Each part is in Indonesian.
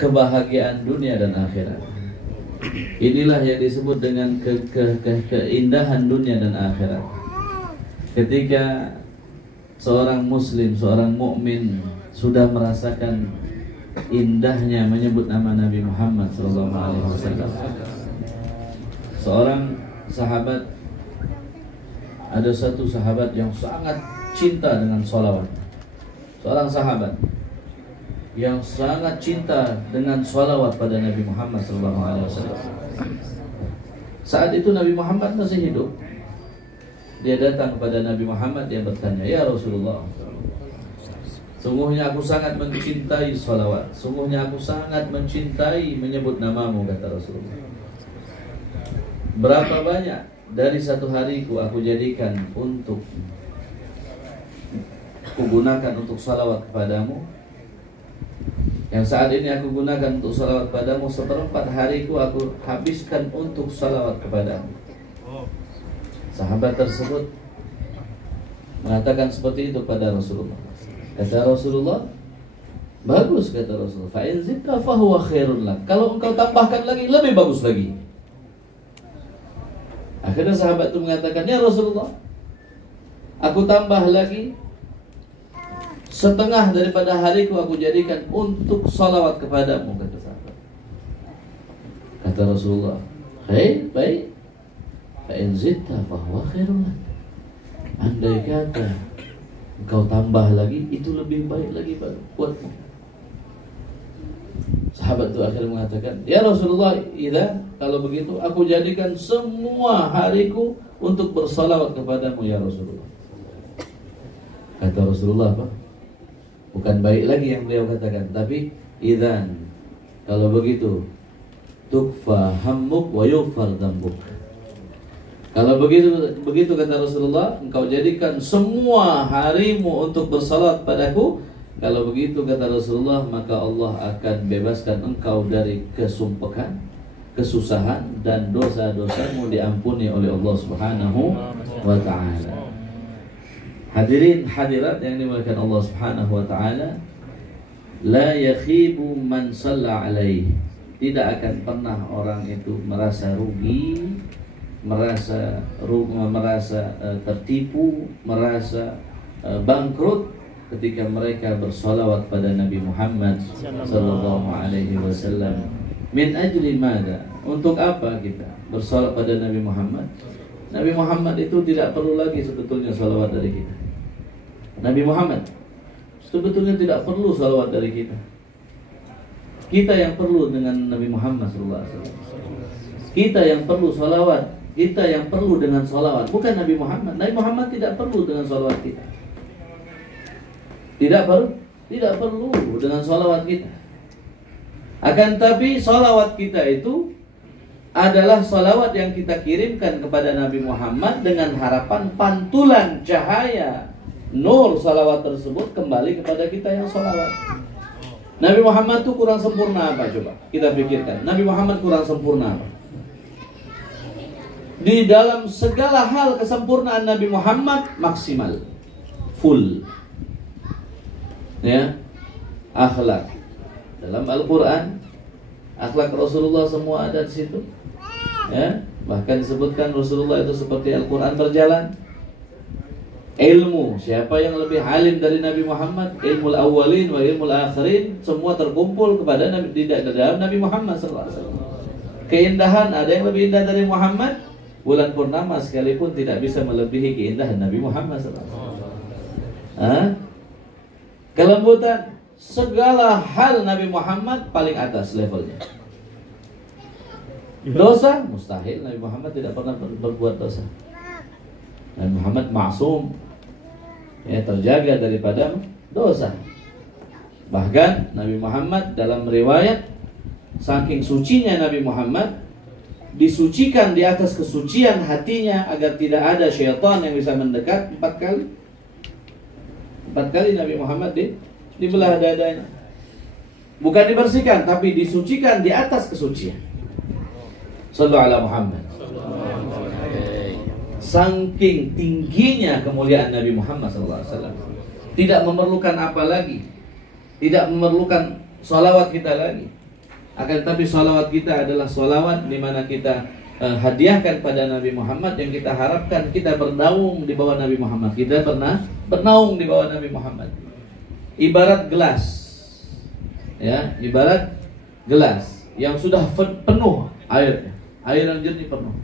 kebahagiaan dunia dan akhirat. Inilah yang disebut dengan keindahan dunia dan akhirat. Ketika seorang muslim, seorang mukmin sudah merasakan indahnya menyebut nama Nabi Muhammad SAW. Seorang sahabat, ada satu sahabat yang sangat cinta dengan sholawat. Seorang sahabat yang sangat cinta dengan sholawat pada Nabi Muhammad SAW. Saat itu Nabi Muhammad masih hidup. Dia datang kepada Nabi Muhammad, dia bertanya, "Ya Rasulullah, sungguhnya aku sangat mencintai sholawat. Sungguhnya aku sangat mencintai menyebut namamu," kata Rasulullah. "Berapa banyak dari satu hariku aku jadikan untuk kugunakan untuk sholawat kepadamu? Yang saat ini aku gunakan untuk sholawat padamu, 1/4 hariku aku habiskan untuk sholawat kepadamu." Sahabat tersebut mengatakan seperti itu pada Rasulullah. Kata Rasulullah, "Bagus," kata Rasulullah. "Fa in zidta fa huwa khairun lak." Kalau engkau tambahkan lagi, lebih bagus lagi. Akhirnya sahabat itu mengatakan, "Ya Rasulullah, aku tambah lagi, 1/2 daripada hariku aku jadikan untuk salawat kepadamu," kata sahabat. Kata Rasulullah, baik. Fa in zidta fa huwa khairun lak. Andai kata engkau tambah lagi, itu lebih baik lagi buatmu. Sahabat itu akhirnya mengatakan, "Ya Rasulullah, kalau begitu aku jadikan semua hariku untuk bersalawat kepadamu ya Rasulullah." Kata Rasulullah apa? Bukan baik lagi yang beliau katakan, tapi kalau begitu tukfa hammuk wa yughfar dzambuk. Kalau begitu kata Rasulullah, engkau jadikan semua harimu untuk bersalat padaku. Kalau begitu kata Rasulullah, maka Allah akan bebaskan engkau dari kesumpekan, kesusahan, dan dosa-dosamu diampuni oleh Allah Subhanahu wa ta'ala. Hadirin hadirat yang dimuliakan Allah Subhanahu wa ta'ala, la yakhibu man shalla alaih. Tidak akan pernah orang itu merasa rugi, merasa tertipu, merasa bangkrut ketika mereka bersolawat pada Nabi Muhammad sallallahu alaihi wasallam. Min ajli mada? Untuk apa kita bersolawat pada Nabi Muhammad? Nabi Muhammad itu tidak perlu lagi sebetulnya salawat dari kita. Nabi Muhammad sebetulnya tidak perlu salawat dari kita. Kita yang perlu dengan Nabi Muhammad SAW. Kita yang perlu salawat. Kita yang perlu dengan salawat, bukan Nabi Muhammad. Nabi Muhammad tidak perlu dengan salawat kita. Tidak perlu dengan salawat kita. Akan tapi salawat kita itu adalah salawat yang kita kirimkan kepada Nabi Muhammad dengan harapan pantulan cahaya nur salawat tersebut kembali kepada kita yang salawat. Nabi Muhammad itu kurang sempurna apa coba? Kita pikirkan. Nabi Muhammad kurang sempurna apa? Di dalam segala hal kesempurnaan Nabi Muhammad maksimal, full. Ya, akhlak dalam Al-Quran, akhlak Rasulullah semua ada di situ. Ya, bahkan disebutkan Rasulullah itu seperti Al-Quran berjalan. Ilmu, siapa yang lebih alim dari Nabi Muhammad? Ilmul awwalin wa ilmul akhirin, semua terkumpul kepada di dalam Nabi Muhammad SAW. Keindahan, ada yang lebih indah dari Muhammad? Bulan purnama sekalipun tidak bisa melebihi keindahan Nabi Muhammad SAW. Kelembutan, segala hal Nabi Muhammad paling atas levelnya. Dosa, mustahil. Nabi Muhammad tidak pernah berbuat dosa. Nabi Muhammad maksum, ya, terjaga daripada dosa. Bahkan Nabi Muhammad dalam riwayat, saking sucinya Nabi Muhammad, disucikan di atas kesucian hatinya agar tidak ada syaitan yang bisa mendekat 4 kali. 4 kali Nabi Muhammad dibelah dadanya. Bukan dibersihkan, tapi disucikan di atas kesucian. Sallallahu ala Muhammad. Saking tingginya kemuliaan Nabi Muhammad SAW, tidak memerlukan apa lagi, tidak memerlukan salawat kita lagi. Akan tetapi salawat kita adalah salawat di mana kita hadiahkan pada Nabi Muhammad, yang kita harapkan kita bernaung di bawah Nabi Muhammad. Kita pernah bernaung di bawah Nabi Muhammad. Ibarat gelas, ya, ibarat gelas yang sudah penuh airnya, air yang jernih penuh.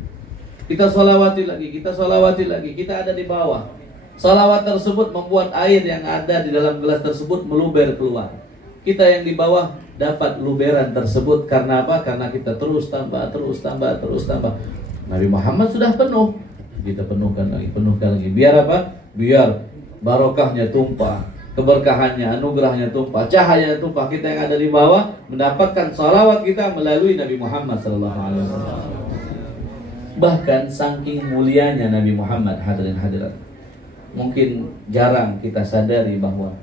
Kita salawati lagi, kita salawati lagi, kita ada di bawah. Salawat tersebut membuat air yang ada di dalam gelas tersebut meluber keluar. Kita yang di bawah dapat luberan tersebut karena apa? Karena kita terus tambah, terus tambah, terus tambah. Nabi Muhammad sudah penuh, kita penuhkan lagi, penuhkan lagi. Biar apa? Biar barokahnya tumpah, keberkahannya, anugerahnya tumpah, cahayanya tumpah. Kita yang ada di bawah mendapatkan salawat kita melalui Nabi Muhammad SAW. Bahkan saking mulianya Nabi Muhammad, hadirin hadirat, mungkin jarang kita sadari bahwa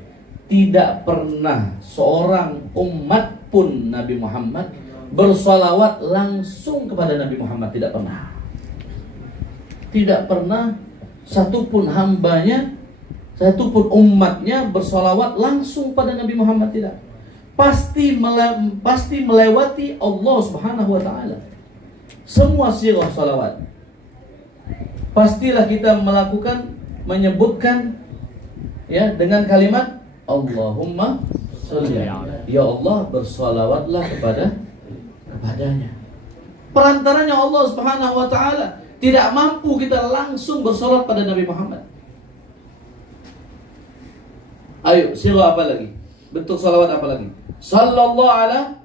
tidak pernah seorang umat pun Nabi Muhammad bersolawat langsung kepada Nabi Muhammad. Tidak pernah. Tidak pernah satupun hambanya, satupun umatnya bersolawat langsung pada Nabi Muhammad. Tidak. Pasti melewati Allah Subhanahu wa ta'ala. Semua sirah salawat. Pastilah kita menyebutkan, ya, dengan kalimat Allahumma sholli ala, ya Allah bersolawatlah kepadanya. Perantaranya Allah Subhanahu wa ta'ala. Tidak mampu kita langsung bersolawat pada Nabi Muhammad. Ayo, sirah apa lagi? Bentuk salawat apa lagi? Sallallahu ala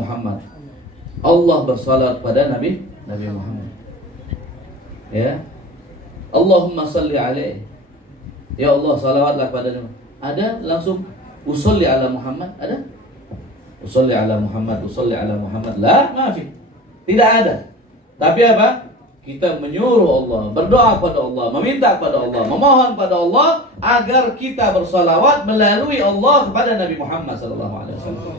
Muhammad. Allah bersolawat pada Nabi Muhammad. Ya, Allahumma sholli alaihi, ya Allah salawatlah pada Nabi. Ada langsung usolli ala Muhammad? Ada? Usolli ala Muhammad, usolli ala Muhammad. La, maafi. Tidak ada. Tapi apa? Kita menyuruh Allah, berdoa pada Allah, meminta pada Allah, memohon pada Allah agar kita bersalawat melalui Allah kepada Nabi Muhammad sallallahu alaihi wasallam.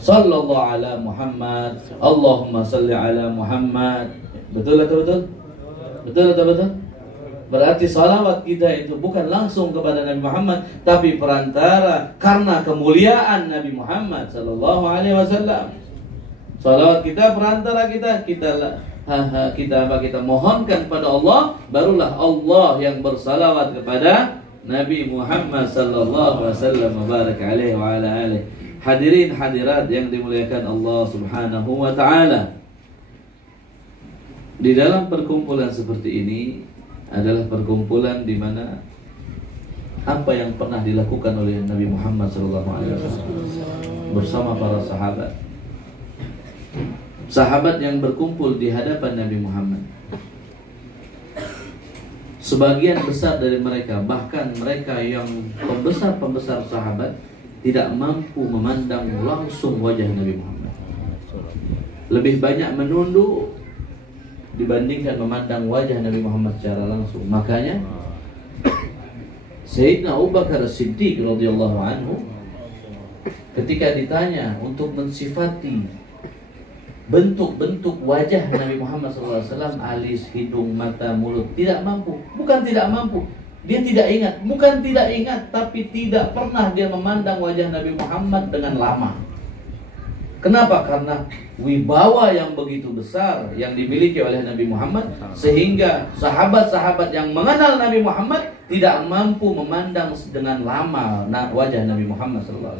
Sallallahu ala Muhammad, Allahumma salli ala Muhammad. Betul atau betul? Betul atau betul? Berarti salawat kita itu bukan langsung kepada Nabi Muhammad, tapi perantara karena kemuliaan Nabi Muhammad sallallahu alaihi wasallam. Salawat kita perantara kita mohonkan pada Allah, barulah Allah yang bersalawat kepada Nabi Muhammad sallallahu alaihi wasallam, barak alaihi wa ala alihi. Hadirin hadirat yang dimuliakan Allah Subhanahu wa taala. Di dalam perkumpulan seperti ini adalah perkumpulan di mana apa yang pernah dilakukan oleh Nabi Muhammad SAW bersama para sahabat. Sahabat yang berkumpul di hadapan Nabi Muhammad. Sebagian besar dari mereka, bahkan mereka yang pembesar-pembesar sahabat, tidak mampu memandang langsung wajah Nabi Muhammad. Lebih banyak menunduk dibandingkan memandang wajah Nabi Muhammad secara langsung. Makanya Sayyidina Abu Bakar As-Siddiq radhiyallahu anhu ketika ditanya untuk mensifati bentuk-bentuk wajah Nabi Muhammad SAW, alis, hidung, mata, mulut, tidak mampu. Bukan tidak mampu, dia tidak ingat. Bukan tidak ingat, tapi tidak pernah dia memandang wajah Nabi Muhammad dengan lama. Kenapa? Karena wibawa yang begitu besar yang dimiliki oleh Nabi Muhammad, sehingga sahabat-sahabat yang mengenal Nabi Muhammad tidak mampu memandang dengan lama wajah Nabi Muhammad SAW.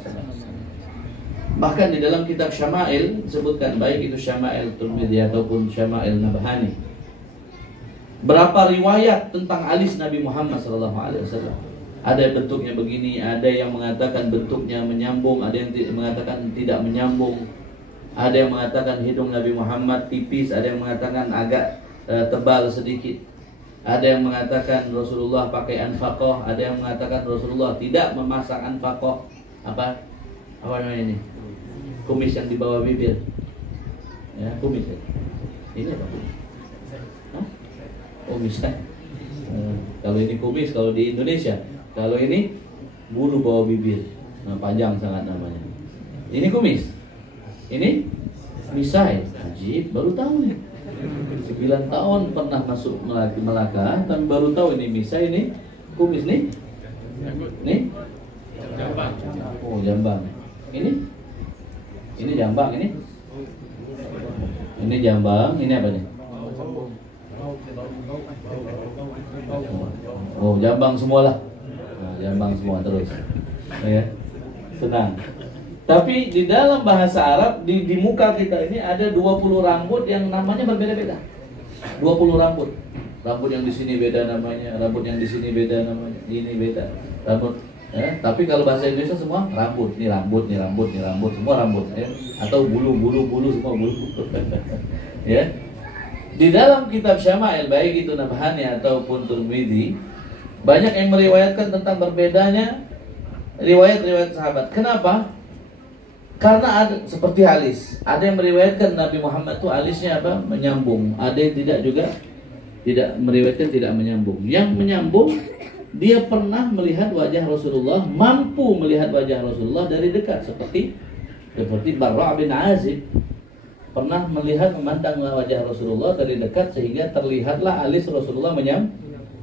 Bahkan di dalam kitab Syama'il disebutkan, baik itu Syama'il Tirmidzi ataupun Syama'il Nabhani, berapa riwayat tentang alis Nabi Muhammad SAW. Ada bentuknya begini, ada yang mengatakan bentuknya menyambung, ada yang mengatakan tidak menyambung, ada yang mengatakan hidung Nabi Muhammad tipis, ada yang mengatakan agak tebal sedikit, ada yang mengatakan Rasulullah pakai anfaqah, ada yang mengatakan Rasulullah tidak memasang anfaqah. Apa namanya ini? Kumis yang di bawah bibir. Ya, kumis. Ini apa? Kumis kan? Kalau ini kumis kalau di Indonesia. Kalau ini bulu bawah bibir, panjang sangat namanya. Ini kumis, ini misai. Ajib, baru tahu nih. 9 tahun pernah masuk Melaka, tapi baru tahu ini misai, ini kumis nih. Nih, jambang. Oh, jambang. Ini Ini jambang ini. Ini jambang, ini apa nih? Oh, jambang semua lah. Nah, jambang semua terus. Ya. Senang. Tapi di dalam bahasa Arab di muka kita ini ada 20 rambut yang namanya berbeda-beda. 20 rambut. Rambut yang di sini beda namanya, rambut yang di sini beda namanya, ini beda. Rambut tapi kalau bahasa Indonesia semua rambut, ini rambut, ini rambut, ini rambut, semua rambut ya. Atau bulu semua bulu. Ya. Di dalam kitab Syama'il baik itu Nabhani ataupun Tirmidzi banyak yang meriwayatkan tentang berbedanya riwayat-riwayat sahabat. Kenapa? Karena ada seperti alis. Ada yang meriwayatkan Nabi Muhammad itu alisnya apa? Menyambung. Ada yang tidak juga tidak meriwayatkan tidak menyambung. Yang menyambung dia pernah melihat wajah Rasulullah, mampu melihat wajah Rasulullah dari dekat seperti Barra' bin Azib pernah melihat memandang wajah Rasulullah dari dekat sehingga terlihatlah alis Rasulullah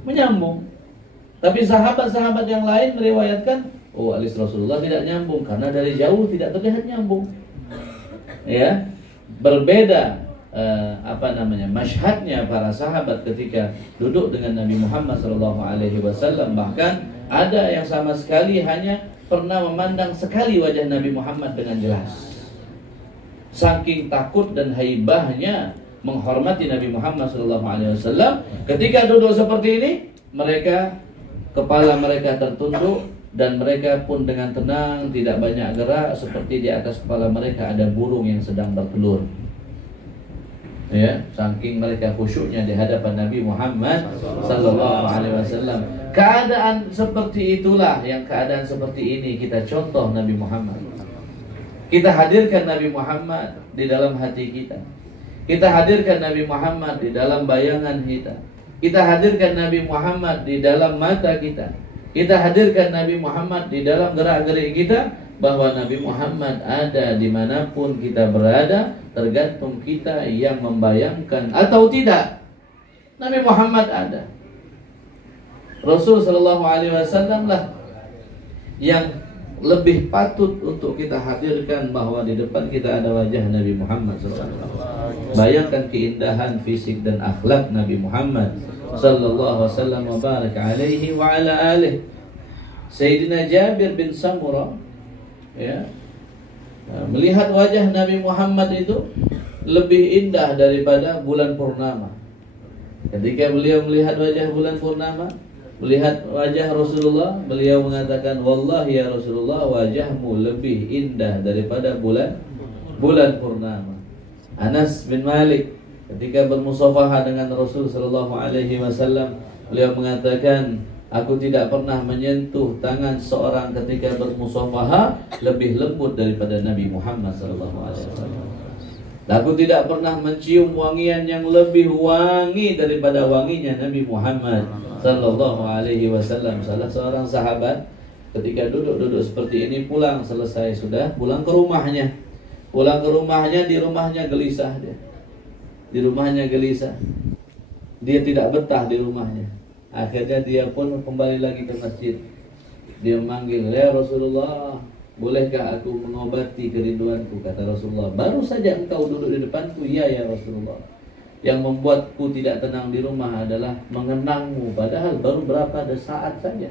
menyambung. Tapi sahabat-sahabat yang lain meriwayatkan, oh alis Rasulullah tidak nyambung karena dari jauh tidak terlihat nyambung. Ya, berbeda masyhadnya para sahabat ketika duduk dengan Nabi Muhammad SAW. Bahkan ada yang sama sekali hanya pernah memandang sekali wajah Nabi Muhammad dengan jelas. Saking takut dan haibahnya menghormati Nabi Muhammad SAW, ketika duduk seperti ini, kepala mereka tertunduk dan mereka pun dengan tenang, tidak banyak gerak, seperti di atas kepala mereka ada burung yang sedang bertelur. Ya, saking mereka khusyuknya di hadapan Nabi Muhammad SAW. Keadaan seperti itulah, keadaan seperti ini kita contoh Nabi Muhammad. Kita hadirkan Nabi Muhammad di dalam hati kita. Kita hadirkan Nabi Muhammad di dalam bayangan kita. Kita hadirkan Nabi Muhammad di dalam mata kita. Kita hadirkan Nabi Muhammad di dalam gerak-gerik kita. Bahwa Nabi Muhammad ada dimanapun kita berada, tergantung kita yang membayangkan atau tidak. Nabi Muhammad ada. Rasul Shallallahu Alaihi Wasallam lah yang lebih patut untuk kita hadirkan, bahwa di depan kita ada wajah Nabi Muhammad SAW. Bayangkan keindahan fisik dan akhlak Nabi Muhammad Sallallahu Alaihi Wasallam wa barak alaihi wa ala alihi. Sayyidina Jabir bin Samurah, ya, melihat wajah Nabi Muhammad itu lebih indah daripada bulan purnama. Ketika beliau melihat wajah bulan purnama, melihat wajah Rasulullah, beliau mengatakan, wallahi ya Rasulullah, wajahmu lebih indah daripada bulan purnama. Anas bin Malik ketika bermusafahah dengan Rasul sallallahu alaihi wasallam, beliau mengatakan, aku tidak pernah menyentuh tangan seorang ketika bermusafahah lebih lembut daripada Nabi Muhammad SAW. Aku tidak pernah mencium wangian yang lebih wangi daripada wanginya Nabi Muhammad SAW. Salah seorang sahabat ketika duduk seperti ini, pulang selesai sudah, pulang ke rumahnya. Di rumahnya gelisah dia. Di rumahnya gelisah. Dia tidak betah di rumahnya. Akhirnya dia pun kembali lagi ke masjid. Dia memanggil, ya Rasulullah, bolehkah aku mengobati kerinduanku? Kata Rasulullah, baru saja engkau duduk di depanku. Ya Rasulullah, yang membuatku tidak tenang di rumah adalah mengenangmu. Padahal baru berapa saat saja.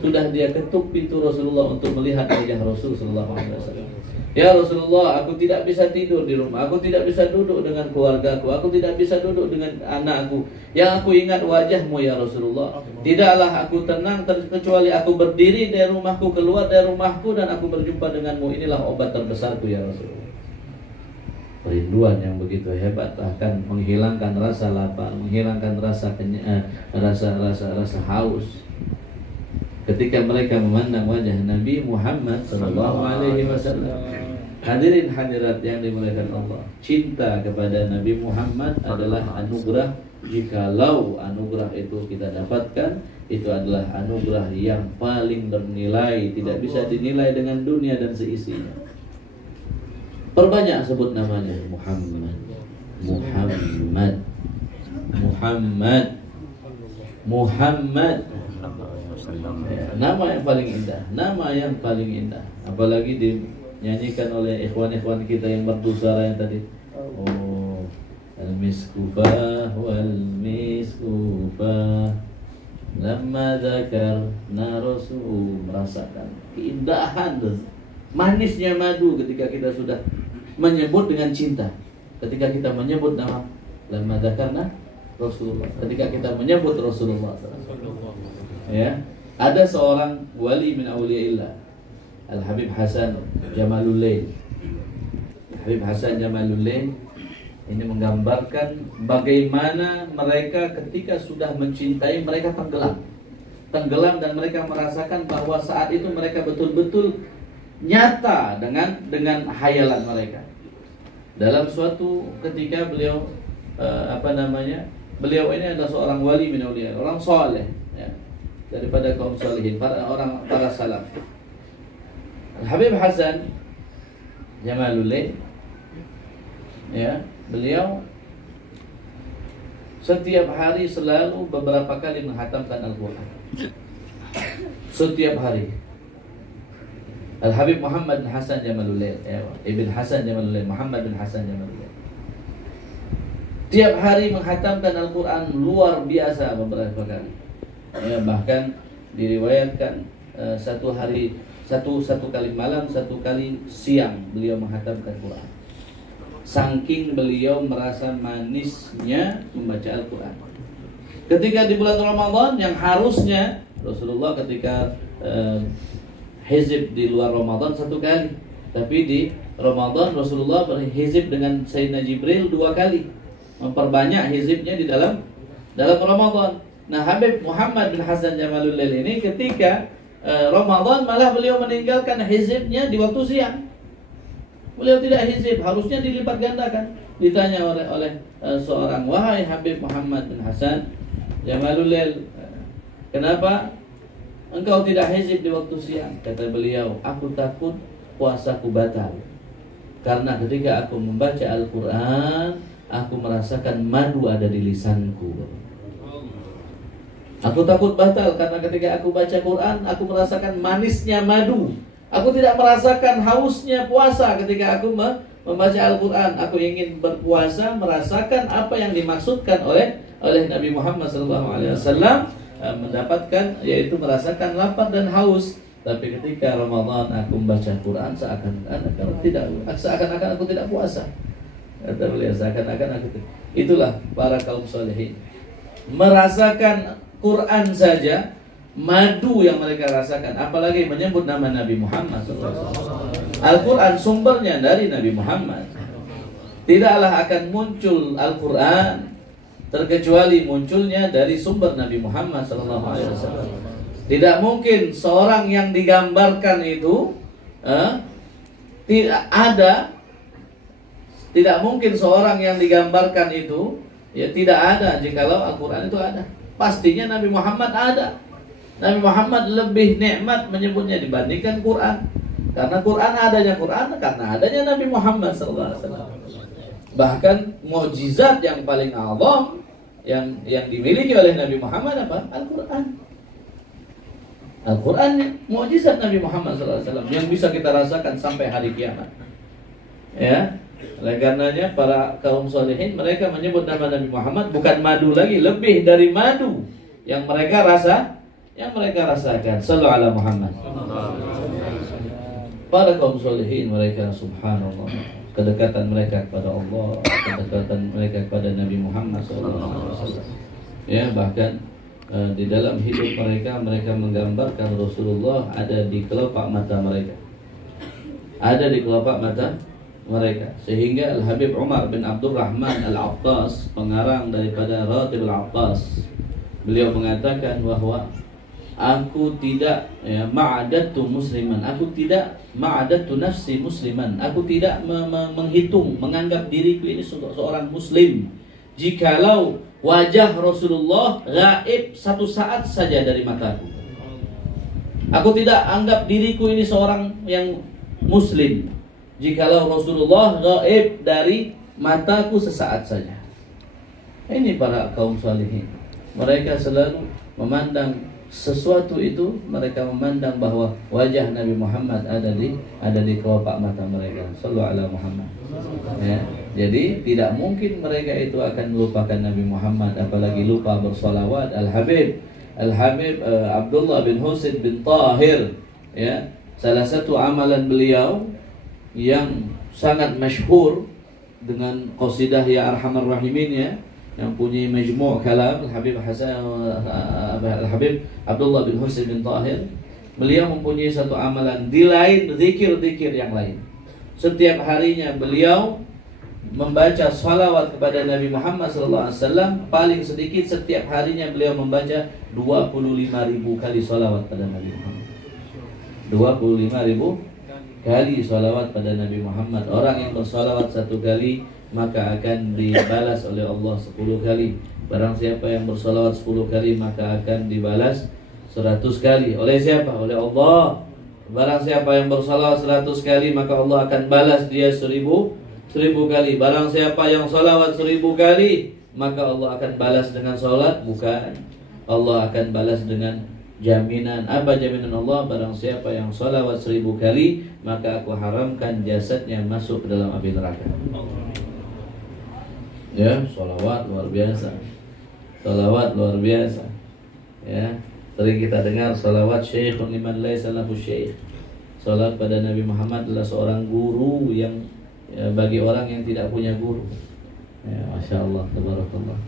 Sudah dia ketuk pintu Rasulullah untuk melihat wajah Rasul sallallahu alaihi wasallam. Ya Rasulullah, aku tidak bisa tidur di rumah. Aku tidak bisa duduk dengan keluargaku. Aku tidak bisa duduk dengan anakku. Yang aku ingat wajahmu ya Rasulullah. Tidaklah aku tenang kecuali aku berdiri dari rumahku, keluar dari rumahku, dan aku berjumpa denganmu. Inilah obat terbesarku ya Rasulullah. Kerinduan yang begitu hebat akan menghilangkan rasa lapar, menghilangkan rasa haus. Ketika mereka memandang wajah Nabi Muhammad SAW. Hadirin hadirat yang dimuliakan Allah, cinta kepada Nabi Muhammad adalah anugerah. Jikalau anugerah itu kita dapatkan, itu adalah anugerah yang paling bernilai, tidak bisa dinilai dengan dunia dan seisinya. Perbanyak sebut namanya, Muhammad, Muhammad, Muhammad, Muhammad. Ya, nama yang paling indah, nama yang paling indah. Apalagi nyanyikan oleh ikhwan-ikhwan kita yang merdu suara yang tadi. Oh, al-miskufah wal-miskufah lamma dzakarna rasul, merasakan keindahan dan manisnya madu ketika kita sudah menyebut dengan cinta. Ketika kita menyebut nama lamma dzakarna Rasulullah, ketika kita menyebut Rasulullah, ya, ada seorang wali min auliyaillah, Al-Habib Hasan Jamalullail. Habib Hasan Jamalullail ini menggambarkan bagaimana mereka ketika sudah mencintai mereka tenggelam dan mereka merasakan bahwa saat itu mereka betul-betul nyata dengan hayalan mereka. Dalam suatu ketika beliau beliau ini adalah seorang wali min auliya, orang saleh, ya, daripada kaum salihin, para salaf. Habib Hasan Jamalullail, ya, beliau setiap hari selalu beberapa kali menghatamkan Al-Quran. Setiap hari. Al-Habib Muhammad bin Hasan Jamalullail, ya, Ibn Hasan Jamalullail, Muhammad bin Hasan Jamalullail, tiap hari menghatamkan Al-Quran luar biasa beberapa kali. Ya, bahkan diriwayatkan satu kali malam, satu kali siang beliau menghatamkan Quran. Saking beliau merasa manisnya membaca Al-Quran. Ketika di bulan Ramadan yang harusnya Rasulullah ketika hizib di luar Ramadan satu kali, tapi di Ramadan Rasulullah berhizib dengan Sayyidina Jibril 2 kali, memperbanyak hizibnya di dalam Ramadan. Nah, Habib Muhammad bin Hasan Jamalullail ini ketika Ramadan malah beliau meninggalkan hizibnya di waktu siang. Beliau tidak hizib, harusnya dilipat gandakan. Ditanya oleh seorang, wahai Habib Muhammad bin Hasan Jamalullail, kenapa engkau tidak hizib di waktu siang? Kata beliau, aku takut puasaku batal, karena ketika aku membaca Al-Quran, aku merasakan madu ada di lisanku. Aku takut batal karena ketika aku baca Quran, aku merasakan manisnya madu. Aku tidak merasakan hausnya puasa ketika aku membaca Al-Quran. Aku ingin berpuasa, merasakan apa yang dimaksudkan oleh Nabi Muhammad SAW, mendapatkan, yaitu merasakan lapar dan haus. Tapi ketika Ramadan aku membaca Quran, seakan-akan aku tidak puasa. Kata beliau, seakan-akan aku tidak. Itulah para kaum solehin, merasakan Quran saja madu yang mereka rasakan, apalagi menyebut nama Nabi Muhammad SAW. Al-Quran sumbernya dari Nabi Muhammad. Tidaklah akan muncul Al-Quran terkecuali munculnya dari sumber Nabi Muhammad SAW. Tidak mungkin seorang yang digambarkan itu tidak ada. Tidak mungkin seorang yang digambarkan itu tidak ada jikalau Al-Quran itu ada. Pastinya Nabi Muhammad ada. Nabi Muhammad lebih nikmat menyebutnya dibandingkan Quran. Karena Quran adanya karena adanya Nabi Muhammad SAW. Bahkan mukjizat yang paling azam yang dimiliki oleh Nabi Muhammad apa? Al-Quran. Al-Quran mukjizat Nabi Muhammad SAW yang bisa kita rasakan sampai hari kiamat. Ya, oleh karenanya para kaum solehin mereka menyebut nama Nabi Muhammad bukan madu lagi, lebih dari madu yang mereka rasakan. Sallu ala Muhammad. Para kaum solehin mereka, subhanallah, kedekatan mereka kepada Allah, kedekatan mereka kepada Nabi Muhammad SAW. Ya, bahkan di dalam hidup mereka menggambarkan Rasulullah ada di kelopak mata mereka. Ada di kelopak mata mereka. Sehingga Al-Habib Umar bin Abdurrahman Al-Attas, pengarang daripada Ratib Al-Attas, beliau mengatakan bahwa aku tidak ma'adatu musliman, aku tidak ma'adatu nafsi musliman, aku tidak menghitung, menganggap diriku ini seorang muslim jikalau wajah Rasulullah gaib satu saat saja dari mataku. Aku tidak anggap diriku ini seorang yang muslim jikalau Rasulullah gaib dari mataku sesaat saja. Ini para kaum salihin, mereka selalu memandang sesuatu itu mereka memandang bahwa wajah Nabi Muhammad ada di kelopak mata mereka. Sallallahu alaihi Muhammad. Ya, jadi tidak mungkin mereka itu akan melupakan Nabi Muhammad, apalagi lupa bersolawat. Al-Habib Abdullah bin Husain bin Tahir, ya, salah satu amalan beliau yang sangat masyhur dengan qasidah Ya Arhamar Rahimin, ya, yang punya majmu' kalam Al-Habib Abdullah bin Husain bin Tahir. Beliau mempunyai satu amalan di lain zikir-zikir yang lain. Setiap harinya beliau membaca salawat kepada Nabi Muhammad SAW. Paling sedikit setiap harinya beliau membaca 25.000 kali salawat pada Nabi Muhammad. 25.000 kali salawat pada Nabi Muhammad. Orang yang bersalawat satu kali maka akan dibalas oleh Allah 10 kali. Barang siapa yang bersalawat 10 kali maka akan dibalas 100 kali. Oleh siapa? Oleh Allah. Barang siapa yang bersalawat 100 kali maka Allah akan balas dia 1000 kali. Barang siapa yang salawat 1000 kali maka Allah akan balas dengan salat. Bukan, Allah akan balas dengan jaminan. Apa jaminan Allah? Barang siapa yang salawat 1000 kali maka aku haramkan jasadnya masuk ke dalam api neraka. Ya, salawat luar biasa. Salawat luar biasa. Ya, sering kita dengar salawat syekhun liman laisa lahu syekh. Salat pada Nabi Muhammad adalah seorang guru yang, ya, bagi orang yang tidak punya guru. Ya, Masya Allah, tabarakallah.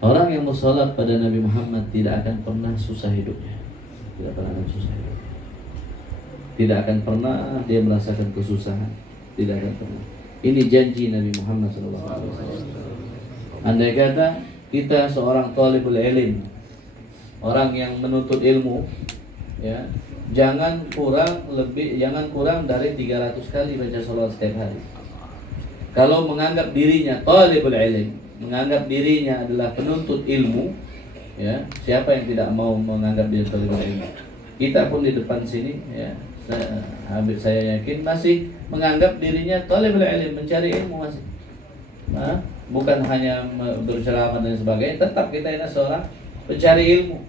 Orang yang bersalat pada Nabi Muhammad tidak akan pernah susah hidupnya. Tidak pernah akan susah hidup. Tidak akan pernah dia merasakan kesusahan. Tidak akan pernah. Ini janji Nabi Muhammad SAW. Andai kata kita seorang talibul ilm, orang yang menuntut ilmu, ya, jangan kurang dari 300 kali baca salawat setiap hari. Kalau menganggap dirinya talibul ilm, menganggap dirinya adalah penuntut ilmu, ya, siapa yang tidak mau menganggap diri talibul ilmu? Kita pun di depan sini, ya, saya yakin masih menganggap dirinya talibul ilm, mencari ilmu masih. Nah, bukan hanya berceramah dan sebagainya, tetap kita ini seorang pencari ilmu.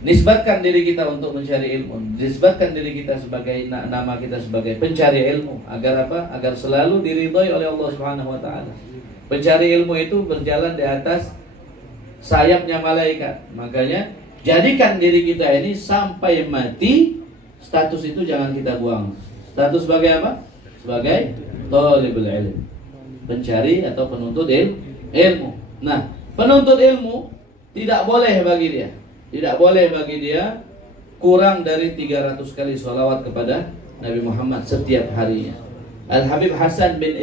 Nisbatkan diri kita untuk mencari ilmu, nisbatkan diri kita sebagai nama kita sebagai pencari ilmu. Agar apa? Agar selalu diridhai oleh Allah Subhanahu wa taala. Pencari ilmu itu berjalan di atas sayapnya malaikat. Makanya jadikan diri kita ini sampai mati, status itu jangan kita buang. Status sebagai apa? Sebagai talibul ilm, pencari atau penuntut ilmu. Nah, penuntut ilmu tidak boleh bagi dia kurang dari 300 kali sholawat kepada Nabi Muhammad setiap harinya. Al-Habib Hasan bin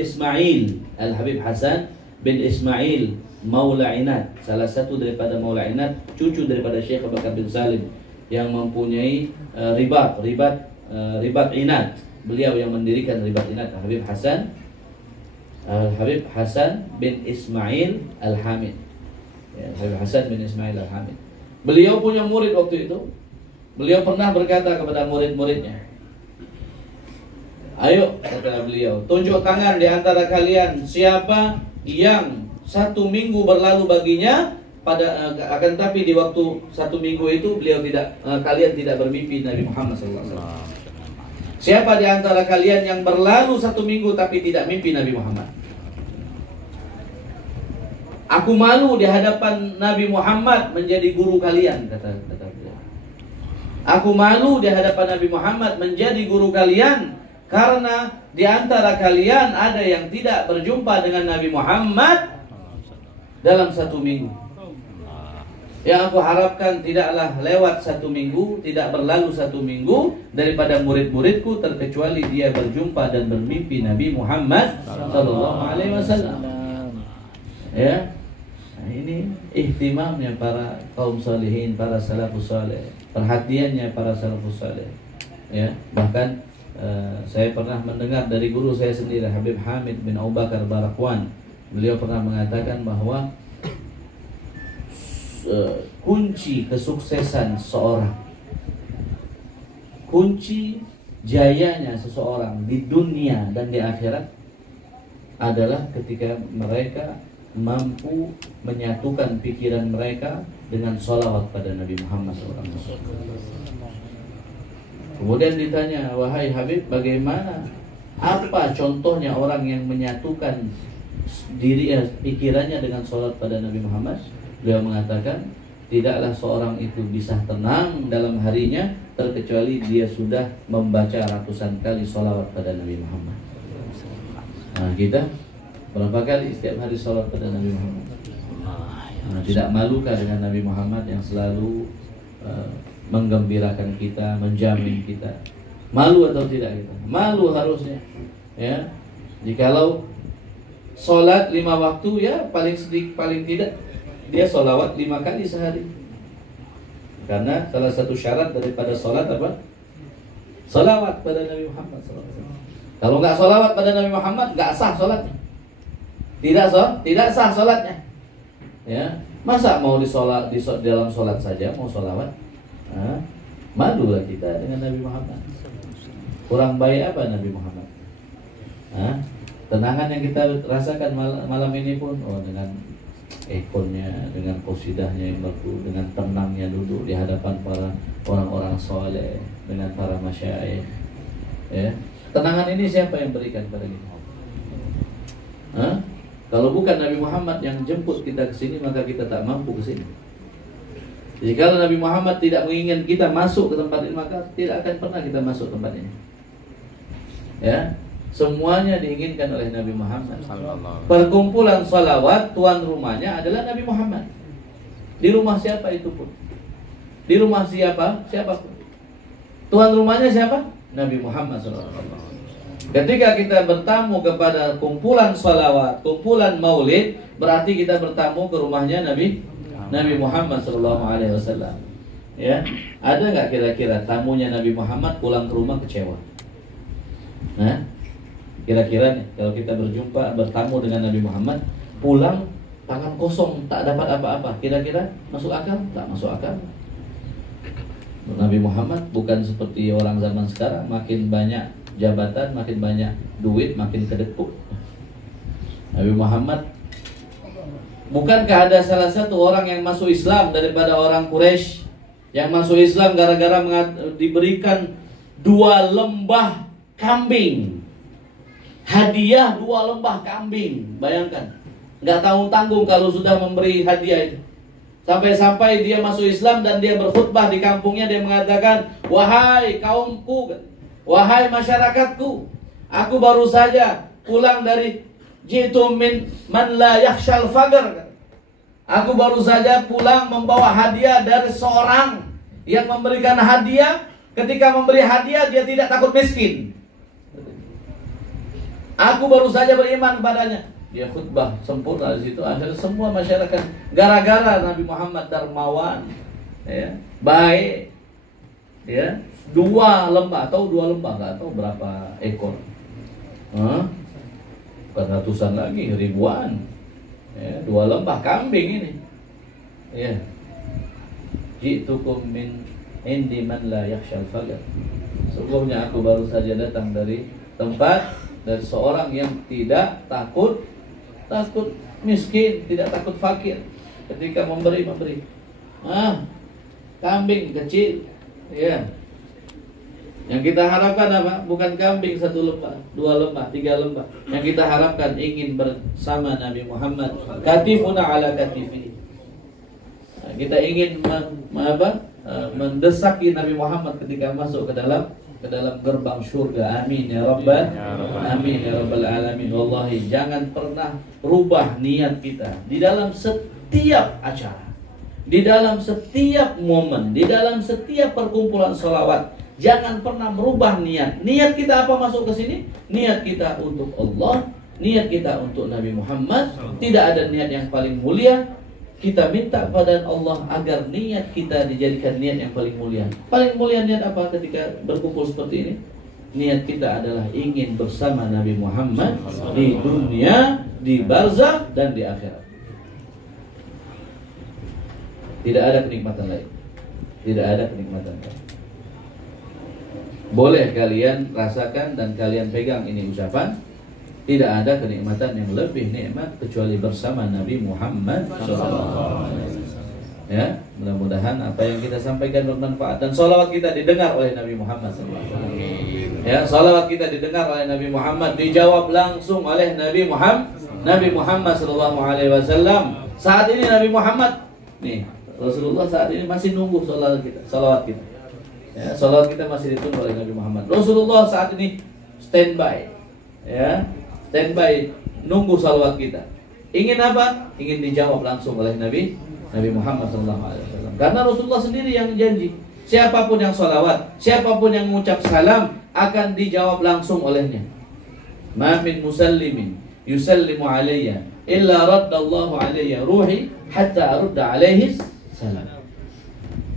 Ismail Maula Inad, salah satu daripada Maula Inad, cucu daripada Syekh Abu Bakar bin Salim yang mempunyai ribat Inad. Beliau yang mendirikan ribat Inad. Al-Habib Hasan bin Ismail Al-Hamid, ya, Habib Hasan bin Ismail Al-Hamid. Beliau punya murid waktu itu. Beliau pernah berkata kepada murid-muridnya, ayo, kata beliau, tunjuk tangan di antara kalian siapa yang 1 minggu berlalu baginya akan tapi di waktu 1 minggu itu kalian tidak bermimpi Nabi Muhammad SAW. Siapa di antara kalian yang berlalu 1 minggu tapi tidak mimpi Nabi Muhammad? Aku malu di hadapan Nabi Muhammad menjadi guru kalian, kata beliau. Aku malu di hadapan Nabi Muhammad menjadi guru kalian karena di antara kalian ada yang tidak berjumpa dengan Nabi Muhammad dalam 1 minggu. Yang aku harapkan tidaklah lewat 1 minggu, tidak berlalu 1 minggu daripada murid-muridku terkecuali dia berjumpa dan bermimpi Nabi Muhammad sallallahu alaihi wasallam. Ya. Nah, ini ihtimamnya para kaum salihin, para salafus saleh, perhatiannya para salafus saleh. Ya, bahkan saya pernah mendengar dari guru saya sendiri, Habib Hamid bin Abu Bakar Barakwan. Beliau pernah mengatakan bahwa kunci kesuksesan seorang, kunci jayanya seseorang di dunia dan di akhirat adalah ketika mereka mampu menyatukan pikiran mereka dengan sholawat pada Nabi Muhammad SAW. Kemudian ditanya, wahai Habib, bagaimana, apa contohnya orang yang menyatukan pikirannya dengan sholat pada Nabi Muhammad? Beliau mengatakan, tidaklah seorang itu bisa tenang dalam harinya terkecuali dia sudah membaca ratusan kali sholawat pada Nabi Muhammad. Nah, kita berapa kali setiap hari sholat pada Nabi Muhammad? Nah, tidak malukah dengan Nabi Muhammad yang selalu menggembirakan kita, menjamin kita? Malu atau tidak kita? Malu harusnya. Ya, jikalau sholat 5 waktu, ya paling sedikit, paling tidak dia sholawat 5 kali sehari. Karena salah satu syarat daripada sholat apa? Sholawat pada Nabi Muhammad SAW. Kalau nggak sholawat pada Nabi Muhammad, nggak sah sholatnya. Tidak sah sholatnya. Ya, masa mau di dalam sholat saja mau sholawat? Nah, malulah kita dengan Nabi Muhammad. Kurang baik apa Nabi Muhammad? Nah, tenangan yang kita rasakan malam ini pun, dengan ekornya, dengan qasidahnya yang baku, dengan tenangnya duduk di hadapan para orang-orang soleh, dengan para masyayikh. Ya, tenangan ini siapa yang berikan pada kita? Kalau bukan Nabi Muhammad yang jemput kita ke sini, maka kita tak mampu ke sini. Jadi kalau Nabi Muhammad tidak menginginkan kita masuk ke tempat ini, maka tidak akan pernah kita masuk tempat ini. Ya, semuanya diinginkan oleh Nabi Muhammad. Perkumpulan salawat, tuan rumahnya adalah Nabi Muhammad. Di rumah siapa itu pun, di rumah siapa pun, tuan rumahnya siapa? Nabi Muhammad SAW. Ketika kita bertamu kepada kumpulan salawat, kumpulan maulid, berarti kita bertamu ke rumahnya Nabi Muhammad SAW. Ya, ada nggak kira-kira tamunya Nabi Muhammad pulang ke rumah kecewa? Nah, kira-kira nih, kalau kita bertamu dengan Nabi Muhammad, pulang tangan kosong, tak dapat apa-apa, kira-kira masuk akal? Tak masuk akal. Nabi Muhammad bukan seperti orang zaman sekarang, makin banyak jabatan, makin banyak duit, makin kedekut. Nabi Muhammad, bukankah ada salah satu orang yang masuk Islam daripada orang Quraisy, yang masuk Islam gara-gara diberikan 2 lembah kambing, hadiah 2 lembah kambing. Bayangkan, nggak tanggung-tanggung kalau sudah memberi hadiah itu. Sampai-sampai dia masuk Islam dan dia berkhutbah di kampungnya, dia mengatakan, wahai kaumku, wahai masyarakatku, aku baru saja pulang dari jitu min man la yakhshal faqr. Aku baru saja pulang membawa hadiah dari seorang yang memberikan hadiah. Ketika memberi hadiah dia tidak takut miskin. Aku baru saja beriman kepadanya. Dia khutbah sempurna di situ. Akhirnya semua masyarakat, gara-gara Nabi Muhammad dermawan, ya, baik, ya, 2 lembah atau 2 lembah, nggak tahu berapa ekor, bukan ratusan lagi, ribuan, ya, 2 lembah kambing ini, ya. Ji'tukum min indi man la yakhshal faqr. Sebelumnya aku baru saja datang dari tempat, dari seorang yang tidak takut miskin, tidak takut fakir. Ketika memberi. Kambing kecil, ya. Yang kita harapkan apa? Bukan kambing 1 lembah, 2 lembah, 3 lembah. Yang kita harapkan ingin bersama Nabi Muhammad, katifuna ala katifi. Kita ingin mendesaki Nabi Muhammad ketika masuk ke dalam gerbang surga. Amin ya rabbal amin ya rabbal alamin. Wallahi, jangan pernah rubah niat kita di dalam setiap acara, di dalam setiap momen, di dalam setiap perkumpulan sholawat. Jangan pernah merubah niat. Niat kita apa masuk ke sini? Niat kita untuk Allah, niat kita untuk Nabi Muhammad. Tidak ada niat yang paling mulia. Kita minta kepada Allah agar niat kita dijadikan niat yang paling mulia. Paling mulia niat apa ketika berkumpul seperti ini? Niat kita adalah ingin bersama Nabi Muhammad di dunia, di barzakh, dan di akhirat. Tidak ada kenikmatan lain. Tidak ada kenikmatan lain. Boleh kalian rasakan dan kalian pegang ini ucapan. Tidak ada kenikmatan yang lebih nikmat kecuali bersama Nabi Muhammad SAW. Ya, mudah-mudahan apa yang kita sampaikan bermanfaat dan salawat kita didengar oleh Nabi Muhammad SAW. Ya, salawat kita didengar oleh Nabi Muhammad, dijawab langsung oleh Nabi Muhammad SAW. Saat ini Nabi Muhammad, nih Rasulullah saat ini masih nunggu salawat kita. Ya, salawat kita masih ditunggu oleh Nabi Muhammad. Rasulullah saat ini standby, ya. Standby nunggu salawat kita. Ingin apa? Ingin dijawab langsung oleh Nabi Muhammad SAW. Karena Rasulullah sendiri yang janji, siapapun yang salawat, siapapun yang mengucap salam akan dijawab langsung olehnya. Ma min musallimin yusallimu alayya illa raddallahu alayya ruhi hatta arudda alaihi salam.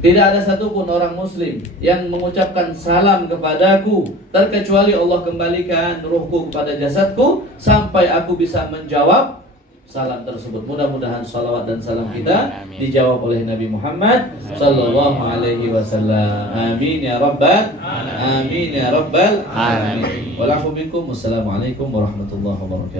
Tidak ada satupun orang muslim yang mengucapkan salam kepadaku terkecuali Allah kembalikan ruhku kepada jasadku sampai aku bisa menjawab salam tersebut. Mudah-mudahan salawat dan salam kita dijawab oleh Nabi Muhammad sallallahu alaihi wasallam. Amin ya rabbal alamin. Wassalamualaikum warahmatullahi wabarakatuh.